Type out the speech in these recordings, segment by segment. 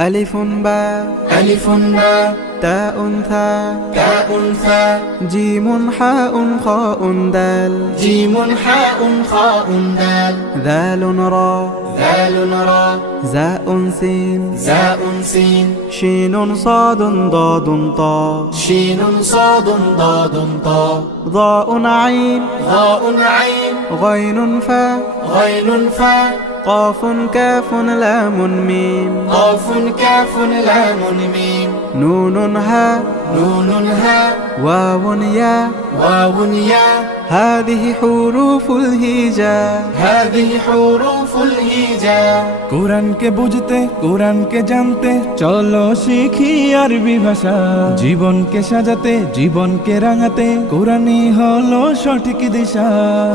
ألف باء ألف باء تاء ثاء تاء ثاء جيم حاء خاء دال جيم حاء خاء دال ذال راء ذال راء زاء سين زاء سين شين صاد ضاد طاء شين صاد ضاد طاء ضاء عين ضاء عين غين فاء غين فاء قاف كاف لام ميم قاف كاف لام ميم نون هاء نون هاء واو ياء واو ياء هذه حروف الهجاء هذه حروف الهجاء কোরআনকে বুঝতে কোরআনকে জানতে চলো শিখি আরবি ভাষা জীবনকে সাজাতে জীবনকে রাঙাতে কোরআনই হলো সঠিক দিশা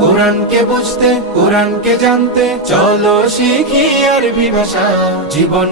কোরআনকে বুঝতে কোরআনকে জানতে চলো শিখি আরবি ভাষা জীবন